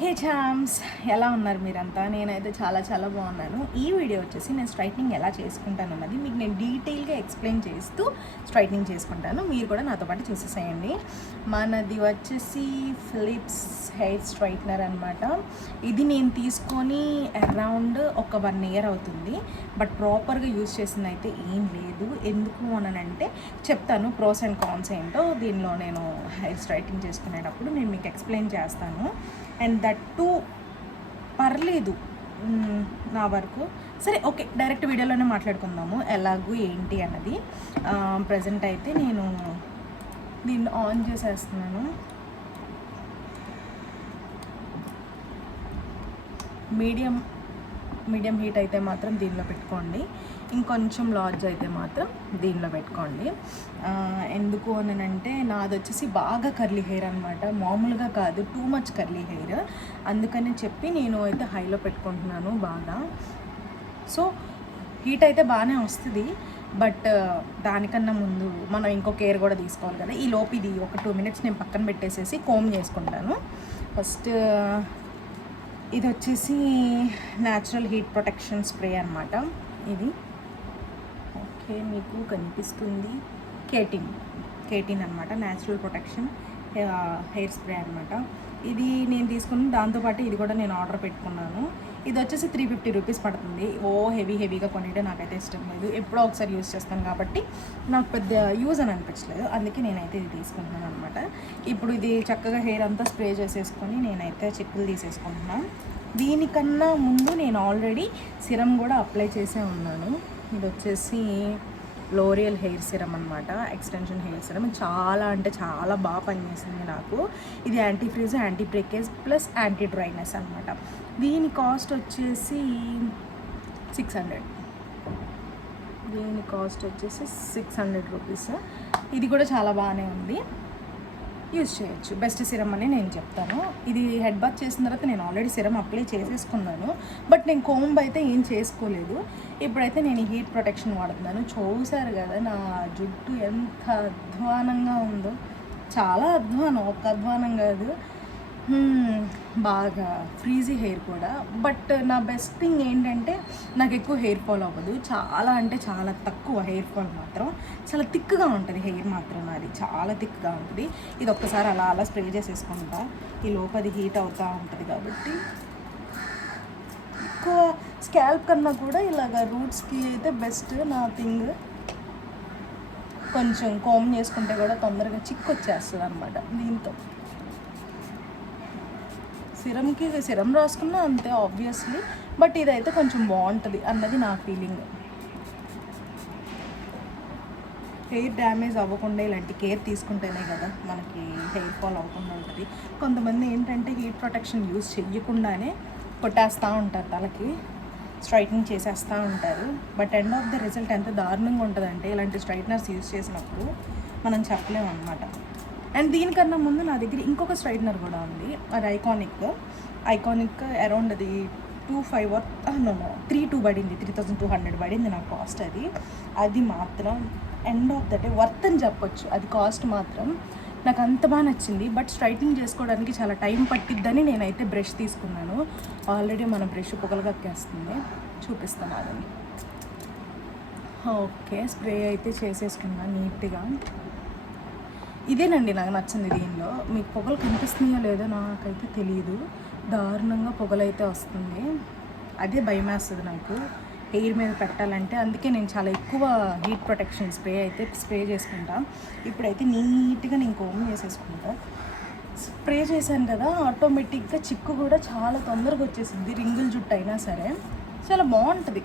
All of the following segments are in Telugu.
హే చామ్స్, ఎలా ఉన్నారు మీరంతా? నేనైతే చాలా చాలా బాగున్నాను. ఈ వీడియో వచ్చేసి నేను స్ట్రైట్నింగ్ ఎలా చేసుకుంటాను అన్నది మీకు నేను డీటెయిల్గా ఎక్స్ప్లెయిన్ చేస్తూ స్ట్రైట్నింగ్ చేసుకుంటాను. మీరు కూడా నాతో పాటు చూసేసేయండి. మనది వచ్చేసి ఫిలిప్స్ హెయిర్ స్ట్రైట్నర్ అనమాట. ఇది నేను తీసుకొని అరౌండ్ ఒక 1 ఇయర్ అవుతుంది. బట్ ప్రాపర్గా యూజ్ చేసింది అయితే ఏం లేదు. ఎందుకు అనంటే చెప్తాను ప్రోస్ అండ్ కాన్స్ ఏంటో. దీనిలో నేను హెయిర్ స్ట్రైట్నింగ్ చేసుకునేటప్పుడు నేను మీకు ఎక్స్ప్లెయిన్ చేస్తాను. అండ్ దట్ టూ పర్లేదు నా వరకు. సరే, ఓకే, డైరెక్ట్ వీడియోలోనే మాట్లాడుకుందాము ఎలాగూ ఏంటి అన్నది. ప్రజెంట్ అయితే నేను దీన్ని ఆన్ చేసేస్తున్నాను. మీడియం హీట్ అయితే మాత్రం దీనిలో పెట్టుకోండి. ఇంకొంచెం లార్జ్ అయితే మాత్రం దీనిలో పెట్టుకోండి. ఎందుకు అనంటే నాది వచ్చేసి బాగా కర్లీ హెయిర్ అనమాట, మామూలుగా కాదు, టూ మచ్ కర్లీ హెయిర్. అందుకని చెప్పి నేను అయితే హైలో పెట్టుకుంటున్నాను బాగా. సో హీట్ అయితే బాగానే వస్తుంది, బట్ దానికన్నా ముందు మనం ఇంకో కేర్ కూడా తీసుకోవాలి కదా. ఈ లోపు ఇది ఒక 2 minutes నేను పక్కన పెట్టేసేసి కోమ్ చేసుకుంటాను. ఫస్ట్ ఇది వచ్చేసి న్యాచురల్ హీట్ ప్రొటెక్షన్ స్ప్రే అనమాట. ఇది ఓకే, మీకు కనిపిస్తుంది, కేటిన్ అనమాట, న్యాచురల్ ప్రొటెక్షన్ హెయిర్ స్ప్రే అనమాట. ఇది నేను తీసుకుని దాంతోపాటు ఇది కూడా నేను ఆర్డర్ పెట్టుకున్నాను. ఇది వచ్చేసి 350 రూపీస్ పడుతుంది. హెవీగా కొనిటే నాకైతే ఇష్టం లేదు. ఎప్పుడో ఒకసారి యూజ్ చేస్తాను కాబట్టి నాకు పెద్ద యూజ్ అని అనిపించలేదు. అందుకే నేనైతే ఇది తీసుకుంటున్నాను అనమాట. ఇప్పుడు ఇది చక్కగా హెయిర్ అంతా స్ప్రే చేసేసుకొని నేనైతే చిక్కులు తీసేసుకుంటున్నాను. దీనికన్నా ముందు నేను ఆల్రెడీ సిరం కూడా అప్లై చేసే ఉన్నాను. ఇది వచ్చేసి లోరియల్ హెయిర్ సిరం అనమాట, ఎక్స్టెన్షన్ హెయిర్ సిరం. చాలా అంటే చాలా బాగా పనిచేసింది నాకు. ఇది anti freeze, anti breakage plus anti dryness అనమాట. దీని కాస్ట్ వచ్చేసి 600. దీని కాస్ట్ వచ్చేసి 600 రూపీస్. ఇది కూడా చాలా బాగానే ఉంది, యూజ్ చేయొచ్చు. బెస్ట్ సిరం అని నేను చెప్తాను. ఇది హెడ్ బాత్ చేసిన తర్వాత నేను ఆల్రెడీ సిరం అప్లై చేసేసుకున్నాను, బట్ నేను కోంబ్ అయితే ఏం చేసుకోలేదు. ఇప్పుడైతే నేను హీట్ ప్రొటెక్షన్ వాడుతున్నాను. చూసారు కదా నా జుట్టు ఎంత అధ్వానంగా ఉందో, చాలా అధ్వానం, ఒక అధ్వానం కాదు, బాగా ఫ్రీజీ హెయిర్ కూడా. బట్ నా బెస్ట్ థింగ్ ఏంటంటే నాకు ఎక్కువ హెయిర్ ఫాల్ అవ్వదు, చాలా అంటే చాలా తక్కువ హెయిర్ ఫాల్ మాత్రం. చాలా థిక్గా ఉంటుంది హెయిర్ మాత్రం, అది చాలా థిక్గా ఉంటుంది. ఇది ఒక్కసారి అలా స్ప్రే చేసేసుకుంటా. ఈ లోపది హీట్ అవుతూ ఉంటుంది కాబట్టి ఎక్కువ స్కాల్ప్ కన్నా కూడా ఇలాగ రూట్స్కి అయితే బెస్ట్ నా థింగ్. కొంచెం కోమ్ చేసుకుంటే కూడా తొందరగా చిక్కు వచ్చేస్తుంది అనమాట దీంతో. సిరం రాసుకున్నా అంతే ఆబ్వియస్లీ, బట్ ఇదైతే కొంచెం బాగుంటుంది అన్నది నా ఫీలింగ్. హెయిర్ డ్యామేజ్ అవ్వకుండా ఇలాంటి కేర్ తీసుకుంటేనే కదా మనకి హెయిర్ ఫాల్ అవ్వకుండా ఉంటుంది. కొంతమంది ఏంటంటే హీట్ ప్రొటెక్షన్ యూజ్ చేయకుండానే కొట్టేస్తూ ఉంటారు, తలకి స్ట్రైట్నింగ్ చేసేస్తూ ఉంటారు. But end of the result ఎంత దారుణంగా ఉంటుందంటే ఇలాంటి స్ట్రైట్నర్స్ యూజ్ చేసినప్పుడు మనం చెప్పలేము అనమాట. అండ్ దీనికన్నా ముందు నా దగ్గర ఇంకొక స్ట్రైట్నర్ కూడా ఉంది, అది ఐకానిక్ అరౌండ్ అది 3,200 పడింది, 3,200 పడింది నా కాస్ట్. అది మాత్రం end of the day worth అని చెప్పొచ్చు. అది కాస్ట్ మాత్రం నాకు అంత బాగా నచ్చింది. బట్ స్ట్రైట్నింగ్ చేసుకోవడానికి చాలా టైం పట్టిద్దని నేనైతే బ్రష్ తీసుకున్నాను. ఆల్రెడీ మన బ్రష్ పొగలు కక్కేస్తుంది, చూపిస్తాను అదని. ఓకే, స్ప్రే అయితే చేసేసుకున్నాను నీట్గా. ఇదేనండి నాకు నచ్చింది దీనిలో. మీకు పొగలు కనిపిస్తున్నాయో లేదో నాకైతే తెలియదు, దారుణంగా పొగలైతే వస్తుంది. అదే భయం వేస్తుంది నాకు హెయిర్ మీద పెట్టాలంటే. అందుకే నేను చాలా ఎక్కువ హీట్ ప్రొటెక్షన్ స్ప్రే చేసుకుంటా. ఇప్పుడైతే నీట్గా నేను కోమ్ చేసేసుకుంటా. స్ప్రే చేశాను కదా, ఆటోమేటిక్గా చిక్కు కూడా చాలా తొందరగా వచ్చేసింది. రింగుల్ జుట్టు అయినా సరే చాలా బాగుంటుంది.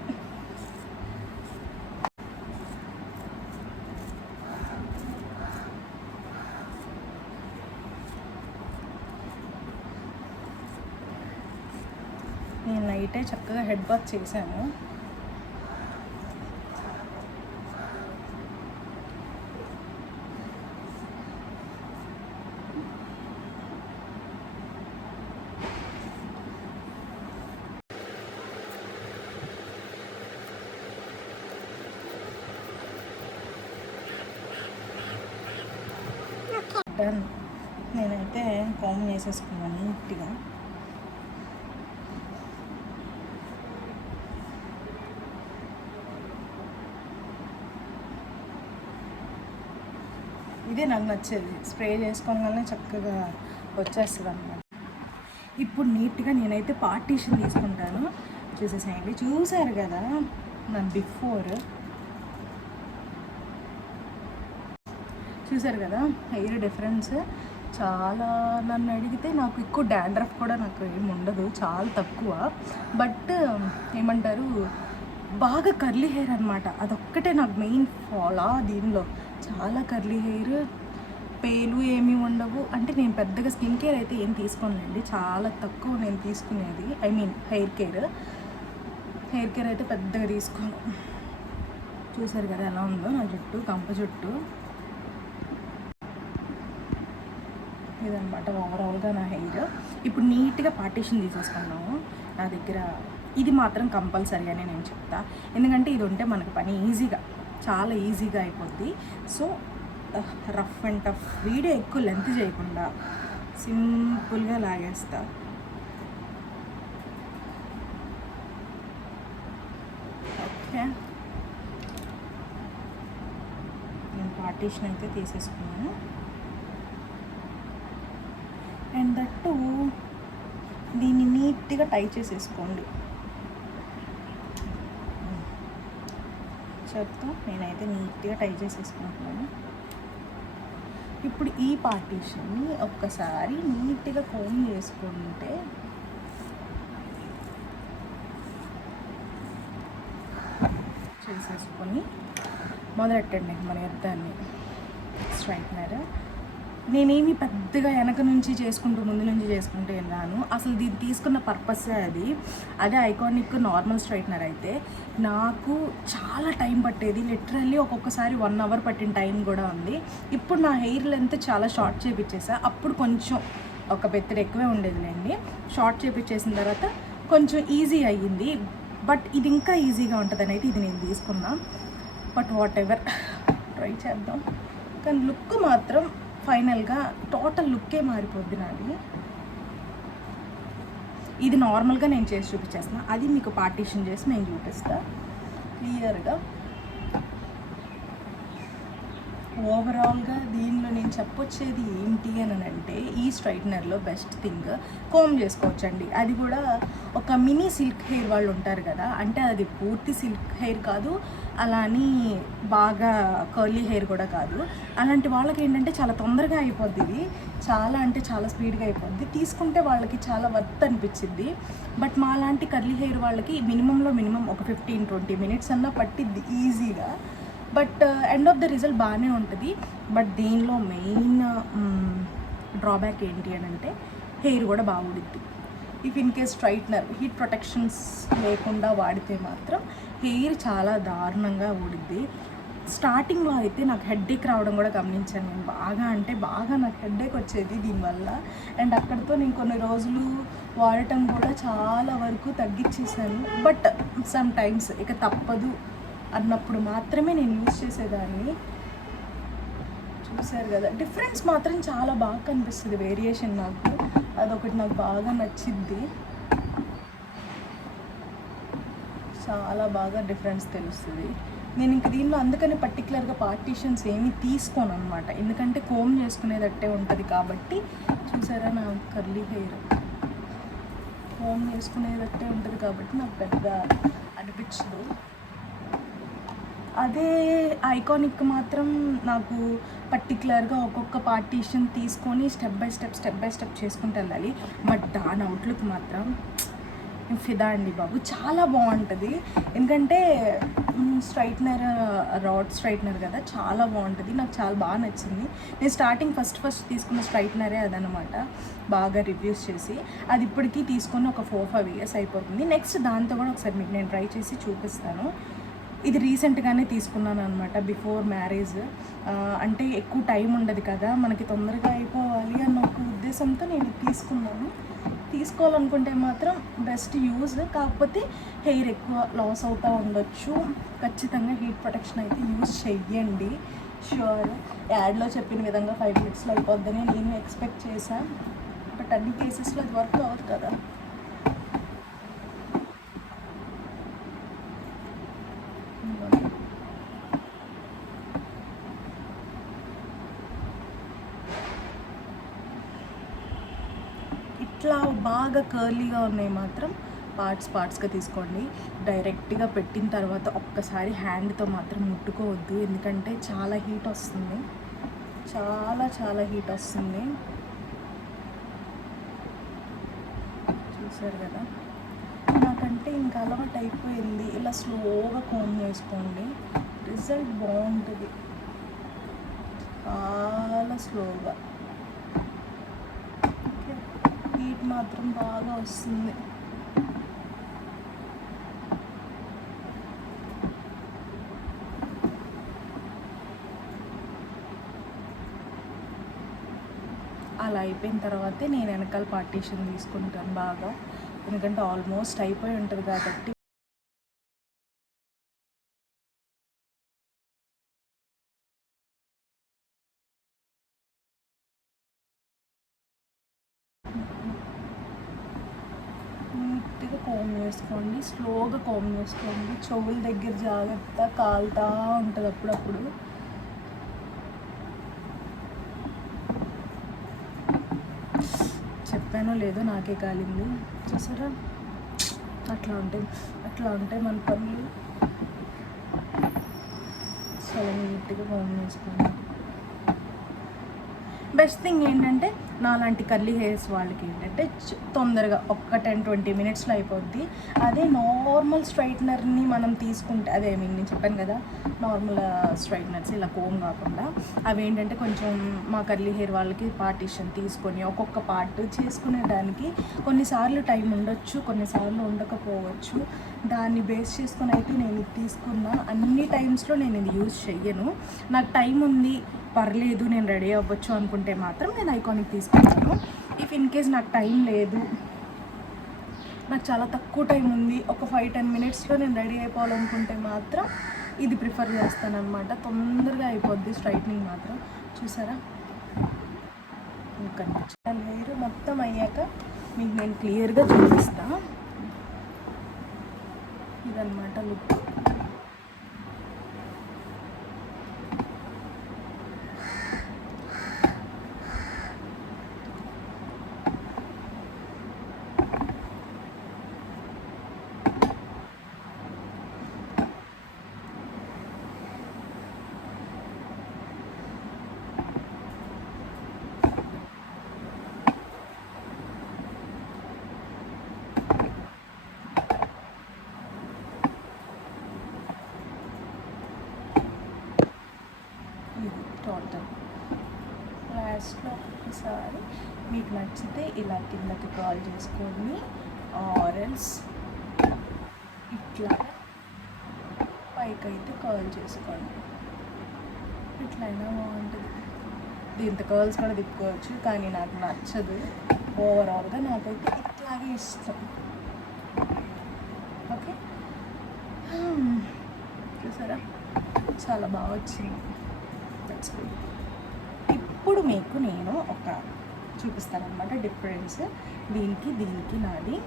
నేను నైటే చక్కగా హెడ్ బాత్ చేశాను. నేనైతే కోమ్ చేసేసుకున్నాను నీట్గా. ఇదే నాకు నచ్చేది, స్ప్రే చేసుకోగానే చక్కగా వచ్చేస్తుంది అన్నమాట. ఇప్పుడు నీట్గా నేనైతే పార్టీషన్ తీసుకుంటాను. చూసేసేయండి, చూసారు కదా నా బిఫోర్, చూసారు కదా హెయిర్ డిఫరెన్స్ చాలా. నన్ను అడిగితే నాకు ఎక్కువ డాండ్రఫ్ కూడా నాకు ఏమి ఉండదు, చాలా తక్కువ. బట్ ఏమంటారు, బాగా కర్లీ హెయిర్ అనమాట. అదొక్కటే నాకు మెయిన్ ఫాలా దీనిలో. చాలా కర్లీ హెయిర్, పేలు ఏమీ ఉండవు. అంటే నేను పెద్దగా స్కిన్ కేర్ అయితే ఏం తీసుకోనండి, చాలా తక్కువ నేను తీసుకునేది. ఐ మీన్ హెయిర్ కేర్ అయితే పెద్దగా తీసుకోను. చూసారు కదా ఎలా ఉందో నా జుట్టు, కంప జుట్టు. ఇదనమాట ఓవరాల్గా నా హెయిర్. ఇప్పుడు నీట్గా పార్టీషన్ తీసేసుకున్నాము. నా దగ్గర ఇది మాత్రం కంపల్సరీ అని నేను చెప్తా, ఎందుకంటే ఇది ఉంటే మనకు పని ఈజీగా, చాలా ఈజీగా అయిపోద్ది. So rough and tough, video ఎక్కువ లెంత్ చేయకుండా సింపుల్గా లాగేస్తా. ఓకే, నేను పార్టీషన్ అయితే తీసేసుకున్నాను. అండ్ దట్టు దీన్ని నీట్గా టై చేసేసుకోండి. చెప్తా, నేనైతే నీట్గా టై చేసేసుకుంటున్నాను. ఇప్పుడు ఈ పార్టీషన్ని ఒక్కసారి నీట్గా కోమ్ చేసుకుంటే చేసేసుకొని మొదలెట్టండి మన యుద్ధాన్ని. స్ట్రైట్నర్ నేనేమి పెద్దగా వెనక నుంచి చేసుకుంటూ ముందు నుంచి చేసుకుంటూ వెళ్ళాను. అసలు దీన్ని తీసుకున్న పర్పస్సే అది. అదే ఐకానిక్ నార్మల్ స్ట్రైట్నర్ అయితే నాకు చాలా టైం పట్టేది, లిటరల్లీ ఒక్కొక్కసారి 1 అవర్ పట్టిన టైం కూడా ఉంది. ఇప్పుడు నా హెయిర్ లెంత్ చాలా షార్ట్ చేపించేసా. అప్పుడు కొంచెం ఒక బెత్తడి ఎక్కువే ఉండేదిలేండి. షార్ట్ చేపించేసిన తర్వాత కొంచెం ఈజీ అయ్యింది. బట్ ఇది ఇంకా ఈజీగా ఉంటుందని అయితే ఇది నేను తీసుకున్నా. బట్ వాట్ ఎవర్, ట్రై చేద్దాం. కానీ లుక్ మాత్రం ఫైనల్గా టోటల్ లుక్కే మారిపోద్ది నాది. ఇది నార్మల్గా నేను చేసి చూపించేస్తున్నా, అది మీకు పార్టీషన్ చేసి నేను చూపిస్తా క్లియర్గా. ఓవరాల్గా దీనిలో నేను చెప్పొచ్చేది ఏంటి అని అంటే, ఈ స్ట్రైట్నర్లో బెస్ట్ థింగ్ కోమ్ చేసుకోవచ్చండి. అది కూడా ఒక మినీ సిల్క్ హెయిర్ వాళ్ళు ఉంటారు కదా, అంటే అది పూర్తి సిల్క్ హెయిర్ కాదు, అలా అని బాగా కర్లీ హెయిర్ కూడా కాదు. అలాంటి వాళ్ళకి ఏంటంటే చాలా తొందరగా అయిపోద్ది ఇది, చాలా అంటే చాలా స్పీడ్గా అయిపోద్ది. తీసుకుంటే వాళ్ళకి చాలా వర్త్ అనిపించింది. బట్ మా లాంటి కర్లీ హెయిర్ వాళ్ళకి మినిమంలో మినిమం ఒక 15-20 మినిట్స్ అన్నా పట్టిద్ది ఈజీగా. But end of the result బాగానే ఉంటుంది. బట్ దీనిలో మెయిన్ డ్రాబ్యాక్ ఏంటి అని అంటే, హెయిర్ కూడా బాగా ఊడిద్ది. If in case straightener heat protections లేకుండా వాడితే మాత్రం హెయిర్ చాలా దారుణంగా ఊడిద్ది. స్టార్టింగ్లో అయితే నాకు హెడ్ఏక్ రావడం కూడా గమనించాను నేను. బాగా అంటే బాగా నాకు హెడ్ఏక్ వచ్చేది దీనివల్ల. అండ్ అక్కడితో నేను కొన్ని రోజులు వాడటం కూడా చాలా వరకు తగ్గించేసాను. బట్ సమ్ టైమ్స్ ఇక తప్పదు అన్నప్పుడు మాత్రమే నేను యూజ్ చేసేదాన్ని. చూసారు కదా, డిఫరెన్స్ మాత్రం చాలా బాగా కనిపిస్తుంది, వేరియేషన్. నాకు అదొకటి నాకు బాగా నచ్చింది, చాలా బాగా డిఫరెన్స్ తెలుస్తుంది. నేను ఇంక దీనిలో అందుకని పర్టికులర్గా పార్టీషన్స్ ఏమీ తీసుకోను అనమాట, ఎందుకంటే కోమ్ చేసుకునేదట్టే ఉంటుంది కాబట్టి. చూసారా నా కర్లీ హెయిర్, కోమ్ చేసుకునేదట్టే ఉంటుంది కాబట్టి నాకు పెద్ద అనిపించదు. అదే ఐకానిక్ మాత్రం నాకు పర్టికులర్గా ఒక్కొక్క పార్టీషన్ తీసుకొని స్టెప్ బై స్టెప్ చేసుకుంటూ వెళ్ళాలి. బట్ దాని అవుట్లుక్ మాత్రం ఫిదా అండి బాబు, చాలా బాగుంటుంది. ఎందుకంటే స్ట్రైట్నర్ రాడ్ స్ట్రైట్నర్ కదా, చాలా బాగుంటుంది. నాకు చాలా బాగా నచ్చింది. నేను స్టార్టింగ్ ఫస్ట్ తీసుకున్న స్ట్రైట్నరే అదనమాట, బాగా రివ్యూస్ చేసి. అది ఇప్పటికీ తీసుకొని ఒక 4-5 ఇయర్స్ అయిపోతుంది. నెక్స్ట్ దాంతో కూడా ఒకసారి మీకు నేను ట్రై చేసి చూపిస్తాను. ఇది రీసెంట్గానే తీసుకున్నాను అనమాట, బిఫోర్ మ్యారేజ్. అంటే ఎక్కువ టైం ఉండదు కదా మనకి, తొందరగా అయిపోవాలి అన్న ఒక ఉద్దేశంతో నేను తీసుకున్నాను. తీసుకోవాలనుకుంటే మాత్రం బెస్ట్ యూజ్. కాకపోతే హెయిర్ ఎక్కువ లాస్ అవుతూ ఉండొచ్చు. ఖచ్చితంగా హీట్ ప్రొటెక్షన్ అయితే యూజ్ చెయ్యండి, ష్యూర్. యాడ్లో చెప్పిన విధంగా 5 minutesలో అయిపోద్దని నేను ఎక్స్పెక్ట్ చేశాను. బట్ అన్ని కేసెస్లో అది వర్క్ అవ్వదు కదా. ఇట్లా బాగా కర్లీగా ఉన్నాయి మాత్రం పార్ట్స్గా తీసుకోండి. డైరెక్ట్గా పెట్టిన తర్వాత ఒక్కసారి హ్యాండ్తో మాత్రం ముట్టుకోవద్దు, ఎందుకంటే చాలా హీట్ వస్తుంది, చాలా హీట్ వస్తుంది. చూసారు కదా, నాకంటే ఇంకా అలవాటు అయిపోయింది. ఇలా స్లోగా కోమ్ చేసుకోండి, రిజల్ట్ బాగుంటుంది. చాలా స్లోగా, హీట్ మాత్రం బాగా వస్తుంది. అలా అయిపోయిన తర్వాతే నేను వెనకాల పార్టీషన్ తీసుకుంటాను బాగా, ఎందుకంటే ఆల్మోస్ట్ అయిపోయి ఉంటుంది కాబట్టి. నీట్గా కోమ్ చేసుకోండి, స్లోగా కోమ్ చేసుకోండి. చెవుల దగ్గర జాగ్రత్త, కాలుతూ ఉంటుంది అప్పుడప్పుడు. చెప్పానో లేదో నాకే కాలింది, చూసారా? అట్లా ఉంటాయి మన పనులు. చాలా నీట్గా కోమ్ చేసుకోండి. బెస్ట్ థింగ్ ఏంటంటే నాలాంటి కర్లీ హెయిర్స్ వాళ్ళకి ఏంటంటే తొందరగా ఒక 10-20 మినిట్స్లో అయిపోద్ది. అదే నార్మల్ స్ట్రైట్నర్ని మనం తీసుకుంటే, అదే నేను చెప్పాను కదా, నార్మల్ స్ట్రైట్నర్స్ ఇలా కోమ్ కాకుండా అవి ఏంటంటే కొంచెం మా కర్లీ హెయిర్ వాళ్ళకి పార్టీషన్ తీసుకొని ఒక్కొక్క పార్ట్ చేసుకునేదానికి కొన్నిసార్లు టైం ఉండొచ్చు, కొన్నిసార్లు ఉండకపోవచ్చు. దాన్ని బేస్ చేసుకొని అయితే నేను ఇది తీసుకున్నా. అన్ని టైమ్స్లో నేను ఇది యూజ్ చెయ్యను. నాకు టైం ఉంది, పర్లేదు, నేను రెడీ అవ్వచ్చు అనుకుంటే మాత్రం నేను ఐకానిక్ తీసుకుంటాను. ఇఫ్ ఇన్ కేస్ నాకు టైం లేదు, నాకు చాలా తక్కువ టైం ఉంది, ఒక 5-10 మినిట్స్లో నేను రెడీ అయిపోవాలనుకుంటే మాత్రం ఇది ప్రిఫర్ చేస్తాను అనమాట. తొందరగా అయిపోద్ది స్ట్రైట్నింగ్ మాత్రం. చూసారా, ఇంకా హెయిర్ మొత్తం అయ్యాక మీకు నేను క్లియర్గా చూపిస్తాను. ఇదన్నమాట లుక్. టోటల్ లాస్ట్లో ఒకసారి మీకు నచ్చితే ఇలా కిందకి కాల్ చేసుకోండి, ఆరెల్స్ ఇట్లా పైకి అయితే కాల్ చేసుకోండి. ఇట్లయినా బాగుంటుంది. దీంతో కర్ల్స్ కూడా తిప్పుకోవచ్చు, కానీ నాకు నచ్చదు. ఓవరాల్గా నాకైతే ఇట్లాగే ఇష్టం. ఓకే, చూసారా, చాలా బాగా వచ్చింది. ఇప్పుడు మీకు నేను ఒక చూపిస్తాను అనమాట డిఫరెన్స్ దీనికి నాది.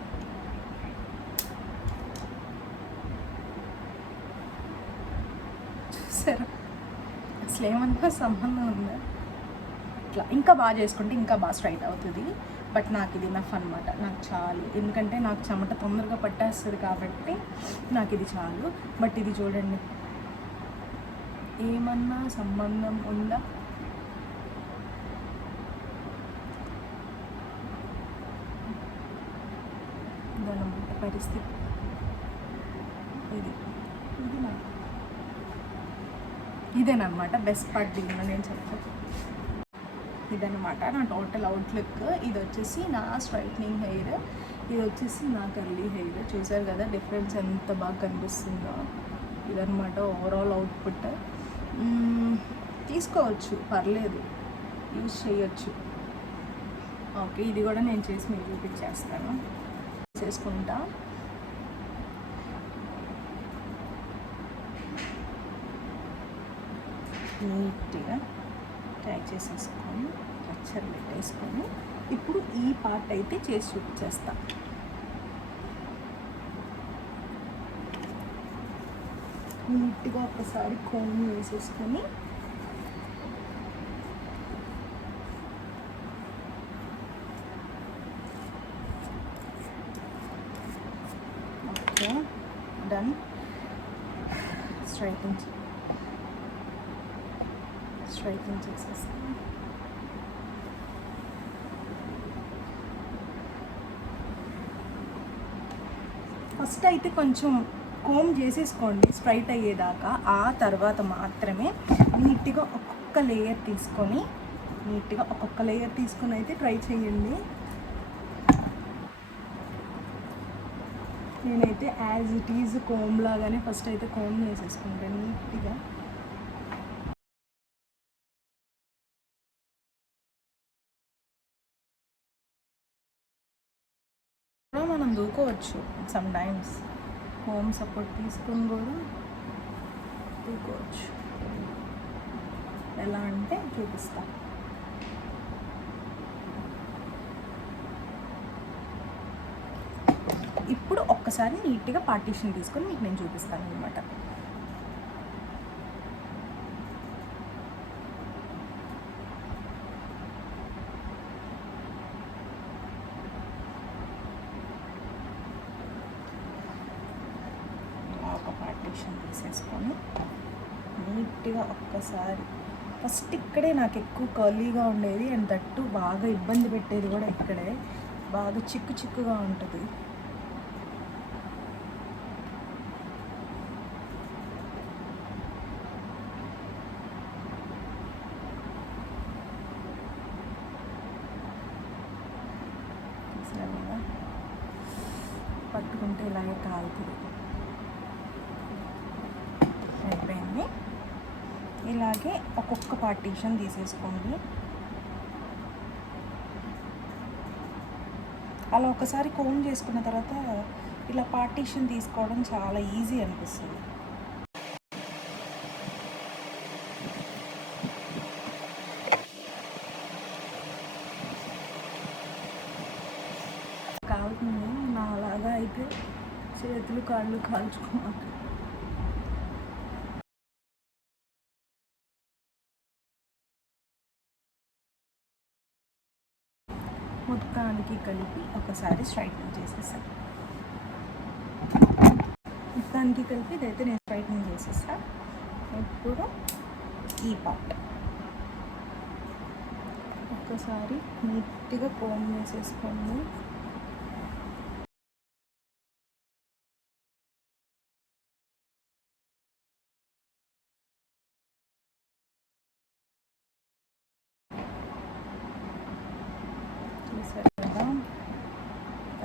చూసారా, అసలు ఏమన్నా సంబంధం ఉందా? ఇట్లా ఇంకా బాగా చేసుకుంటే ఇంకా బాగా స్ట్రైట్ అవుతుంది. బట్ నాకు ఇది నఫ్ అనమాట, నాకు చాలు. ఎందుకంటే నాకు చెమట తొందరగా పట్టేస్తుంది కాబట్టి నాకు ఇది చాలు. బట్ ఇది చూడండి, ఏమన్నా సంబంధం ఉందా? ఇదన్నమాట పరిస్థితి. ఇదేనమాట బెస్ట్ పార్ట్ దీనిలో నేను చెప్తాను. ఇదన్నమాట నా టోటల్ అవుట్లుక్. ఇది వచ్చేసి నా స్ట్రైట్నింగ్ హెయిర్, ఇది వచ్చేసి నా కర్లీ హెయిర్. చూసారు కదా డిఫరెన్స్ ఎంత బాగా కనిపిస్తుందో. ఇదన్నమాట ఓవరాల్ అవుట్పుట్. తీసుకోవచ్చు, పర్లేదు, యూజ్ చేయొచ్చు. ఓకే, ఇది కూడా నేను చేసి మీకు చూపించేస్తాను. చేసుకుంటా. నీట్గా ట్రై చేసేసుకొని అచ్చర్ పెట్టేసుకొని ఇప్పుడు ఈ పార్ట్ అయితే చేసి చూపించేస్తా. నీట్గా ఒకసారి కోమ్ వేసేసుకొని ఓకే, డన్. స్ట్రైటింగ్ చేసేస్తాను. ఫస్ట్ అయితే కొంచెం కోమ్ చేసేసుకోండి స్ట్రైట్ అయ్యేదాకా. ఆ తర్వాత మాత్రమే నీట్గా ఒక్కొక్క లేయర్ తీసుకొని అయితే ట్రై చేయండి. నేనైతే యాజ్ ఇట్ ఈజ్ కోమ్ లాగానే ఫస్ట్ అయితే కోమ్ చేసేసుకుంటాను నీట్గా. మనం దూకోవచ్చు సమ్ టైమ్స్, హోమ్ సపోర్ట్ తీసుకొని కూడా దూకోవచ్చు. ఎలా అంటే చూపిస్తా. ఇప్పుడు ఒక్కసారి నీట్గా పార్టీషన్ తీసుకొని మీకు నేను చూపిస్తాను అనమాట. తీసేసుకొని నీట్గా ఒక్కసారి ఫస్ట్ ఇక్కడే నాకు ఎక్కువ కర్లీగా ఉండేది, అండ్ దట్టు బాగా ఇబ్బంది పెట్టేది కూడా ఇక్కడే, బాగా చిక్కుగా ఉంటుంది. పట్టుకుంటే ఇలాగే కాలుతుంది. అయిపోయింది. ఇలాగే ఒక్కొక్క పార్టీషన్ తీసేసుకోండి. అలా ఒకసారి కోమ్ చేసుకున్న తర్వాత ఇలా పార్టీషన్ తీసుకోవడం చాలా ఈజీ అనిపిస్తుంది. కాలుతుంది. నా అలాగా అయితే చేతులు కాళ్ళు కాల్చుకోమాట. మొత్తానికి కలిపి ఒకసారి స్ట్రైట్నింగ్ చేసేసాను. మొత్తానికి కలిపి ఇదైతే నేను స్ట్రైట్నింగ్ చేసేసాను. ఇప్పుడు ఈ పార్ట్ ఒక్కసారి నీట్గా కోమ్ చేసేసుకోండి. చూసారు కదా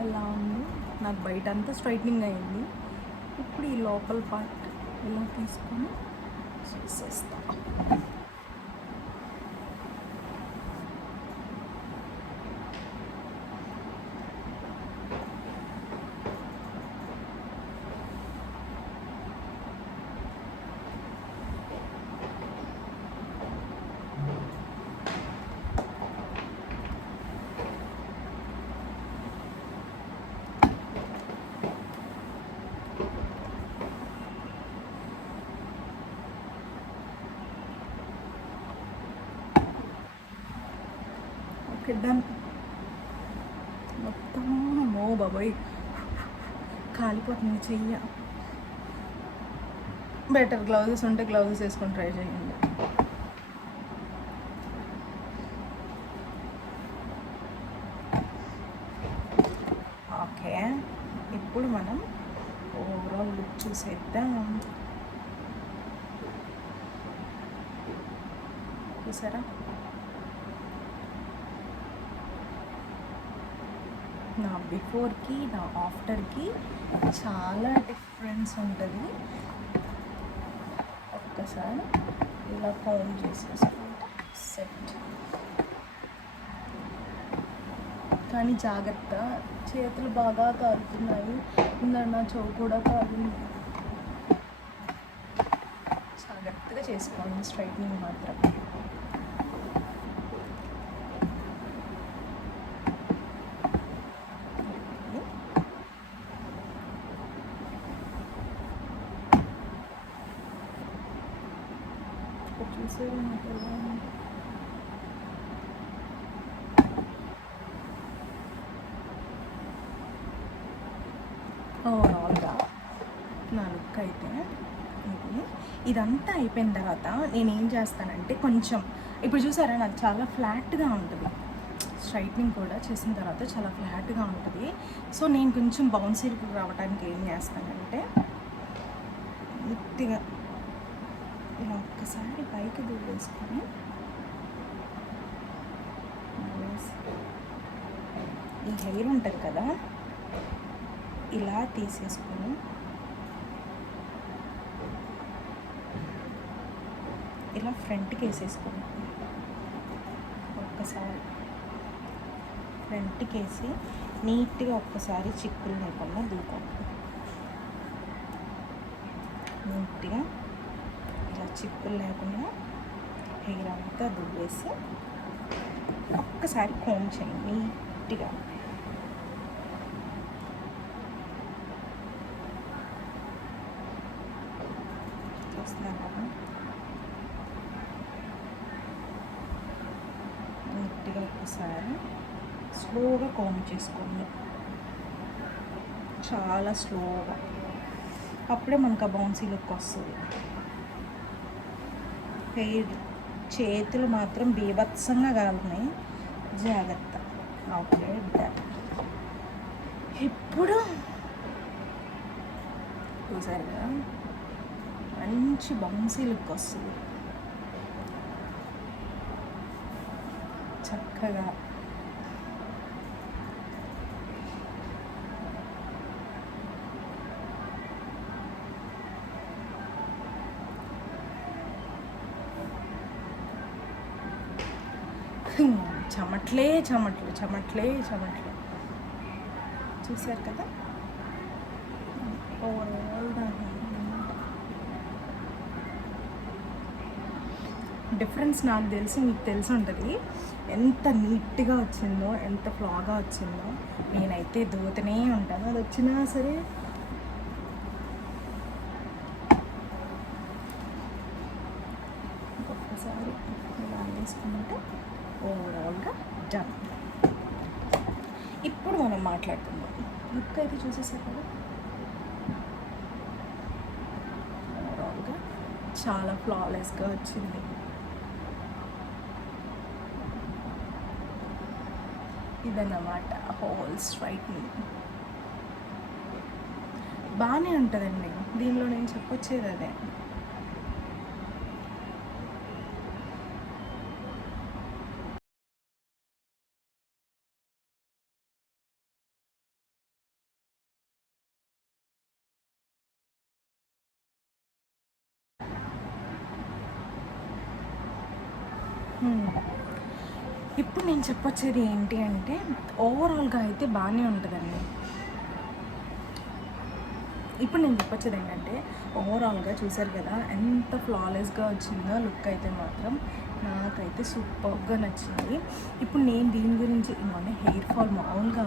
ఎలా ఉంది? నాకు బయట అంతా స్ట్రైట్నింగ్ అయింది. ఇప్పుడు ఈ లోపల పార్ట్ ఇలా తీసుకొని చేసేస్తా. డన్. మొత్తం మో బాబాయ్ కాలిపోతుంది చెయ్య. బెటర్ గ్లౌజెస్ ఉంటే గ్లౌజెస్ వేసుకొని ట్రై చేయండి. ఓకే, ఇప్పుడు మనం ఓవరాల్ లుక్ చూసేద్దాం. చూసారా నా బిఫోర్కి నా ఆఫ్టర్కి చాలా డిఫరెన్స్ ఉంటుంది. ఒక్కసారి ఇలా కోమ్ చేసేసుకుంటే సెట్. కానీ జాగ్రత్త, చేతులు బాగా కాలుతున్నాయి. నా చెవు కూడా కాలింది. జాగ్రత్తగా చేసుకోండి స్ట్రైట్నింగ్ మాత్రం. చూసారు నాకు ఎలా ఉంది? ఓవరాల్గా నా లుక్ అయితే ఇదంతా అయిపోయిన తర్వాత నేను ఏం చేస్తానంటే కొంచెం ఇప్పుడు చూసారా నాకు చాలా ఫ్లాట్గా ఉంటుంది, స్ట్రైట్నింగ్ కూడా చేసిన తర్వాత చాలా ఫ్లాట్గా ఉంటుంది. సో నేను కొంచెం బౌన్సీకి రావడానికి ఏం చేస్తానంటే నీట్గా ఇలా ఒక్కసారి పైకి దూరేసుకొని ఈ హెయిర్ ఉంటుంది కదా ఇలా తీసేసుకొని ఇలా ఫ్రంట్కి వేసేసుకొని ఒక్కసారి ఫ్రంట్కి వేసి నీట్గా ఒక్కసారి చిక్కులు లేకుండా దూకండి. నీట్గా ఇలా చిక్కులు లేకుండా హెయిర్ అంతా దువ్వేసి ఒక్కసారి కోమ్ చేయండి నీట్గా. చూస్తున్నారు కదా నీట్గా ఒక్కసారి స్లోగా కోమ్ చేసుకోండి, చాలా స్లోగా. అప్పుడే మనకు ఆ బౌన్సీ లుక్ వస్తుంది. హెయిర్ చేతులు మాత్రం బీభత్సంగా కాలున్నాయి, జాగ్రత్త. ఓకే ఇప్పుడు చూసారు కదా మంచి బౌన్సీ లుక్ వస్తుంది చక్కగా. చెమట్లే చెమట్లు చెమట్లే చెమట్లు చూసారు కదా. డిఫరెన్స్ నాకు తెలిసి మీకు తెలిసి ఉంటుంది ఎంత నీట్గా వచ్చిందో, ఎంత ఫ్లాగా వచ్చిందో. నేనైతే దూతనే ఉంటాను, అది వచ్చినా సరే. ఒక్కసారి ఇలా వేసుకుంటే ఓవరాల్గా డన్. ఇప్పుడు మనం మాట్లాడుకుందాం. లుక్ అయితే చూసేసారు కదా, ఓవరాల్గా చాలా ఫ్లాలెస్గా వచ్చింది. ఇదన్నమాట హోల్ స్ట్రైట్నింగ్. బాగానే ఉంటుందండి దీనిలో, నేను చెప్పొచ్చేది అదే. ఇప్పుడు నేను చెప్పొచ్చేది ఏంటి అంటే ఓవరాల్గా అయితే బాగానే ఉంటుందండి. ఇప్పుడు నేను చెప్పొచ్చేది ఏంటంటే ఓవరాల్గా చూసారు కదా ఎంత ఫ్లాలెస్గా వచ్చిందో లుక్ అయితే మాత్రం నాకైతే సూపర్గా నచ్చింది. ఇప్పుడు నేను దీని గురించి ఇవ్వండి, హెయిర్ ఫాల్ మామూలుగా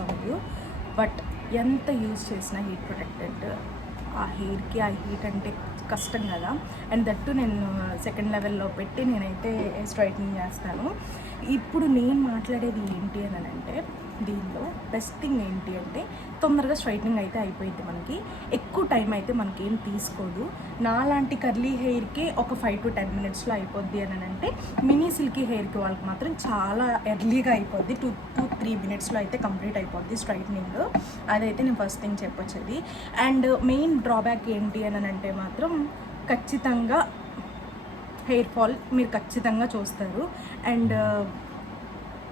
అవ్వదు, బట్ ఎంత యూజ్ చేసినా హీట్ ప్రొటెక్టెడ్ ఆ హెయిర్కి ఆ హీట్ అంటే కష్టం కదా. అండ్ దట్టు నేను సెకండ్ లెవెల్లో పెట్టి నేనైతే స్ట్రైట్నింగ్ చేస్తాను. ఇప్పుడు నేను మాట్లాడేది ఏంటి అని అంటే దీనిలో బెస్ట్ థింగ్ ఏంటి అంటే తొందరగా స్ట్రైట్నింగ్ అయితే అయిపోయింది, మనకి ఎక్కువ టైం అయితే మనకేం తీసుకోదు. నాలాంటి కర్లీ హెయిర్కి ఒక 5 to 10 minutesలో అయిపోద్ది అని అంటే మినీ సిల్కీ హెయిర్కి వాళ్ళకి మాత్రం చాలా ఎర్లీగా అయిపోద్ది, 2 to 3 minutesలో అయితే కంప్లీట్ అయిపోద్ది స్ట్రైట్నింగ్. అదైతే నేను ఫస్ట్ థింగ్ చెప్పొచ్చేది. అండ్ మెయిన్ డ్రాబ్యాక్ ఏంటి అని అంటే మాత్రం ఖచ్చితంగా హెయిర్ ఫాల్ మీరు ఖచ్చితంగా చూస్తారు. అండ్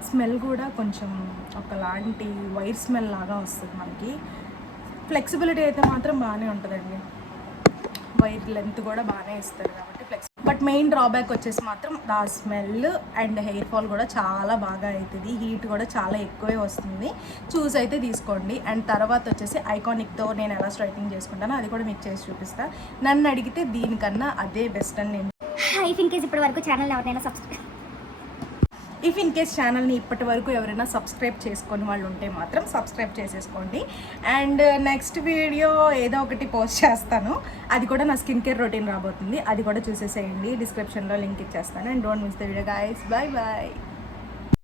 స్మెల్ కూడా కొంచెం ఒకలాంటి వైర్ స్మెల్ లాగా వస్తుంది మనకి. ఫ్లెక్సిబిలిటీ అయితే మాత్రం బాగానే ఉంటుందండి, వైర్ లెంత్ కూడా బాగానే ఇస్తారు కాబట్టి బట్ మెయిన్ డ్రాబ్యాక్ వచ్చేసి మాత్రం ఆ స్మెల్ అండ్ హెయిర్ ఫాల్ కూడా చాలా బాగా అవుతుంది, హీట్ కూడా చాలా ఎక్కువే వస్తుంది. చూస్ అయితే తీసుకోండి. అండ్ తర్వాత వచ్చేసి ఐకానిక్తో నేను ఎలా స్ట్రైట్నింగ్ చేసుకుంటానో అది కూడా మీకు చేసి చూపిస్తాను. నన్ను అడిగితే దీనికన్నా అదే బెస్ట్ అని నేను. ఇఫ్ ఇన్ కేస్ ఛానల్ని ఇప్పటి వరకు ఎవరైనా సబ్స్క్రైబ్ చేసుకొని వాళ్ళు ఉంటే మాత్రం సబ్స్క్రైబ్ చేసేసుకోండి. అండ్ నెక్స్ట్ వీడియో ఏదో ఒకటి పోస్ట్ చేస్తాను, అది కూడా నా స్కిన్ కేర్ రొటీన్ రాబోతుంది, అది కూడా చూసేసేయండి. డిస్క్రిప్షన్లో లింక్ ఇచ్చేస్తాను. And don't miss the video guys. Bye bye.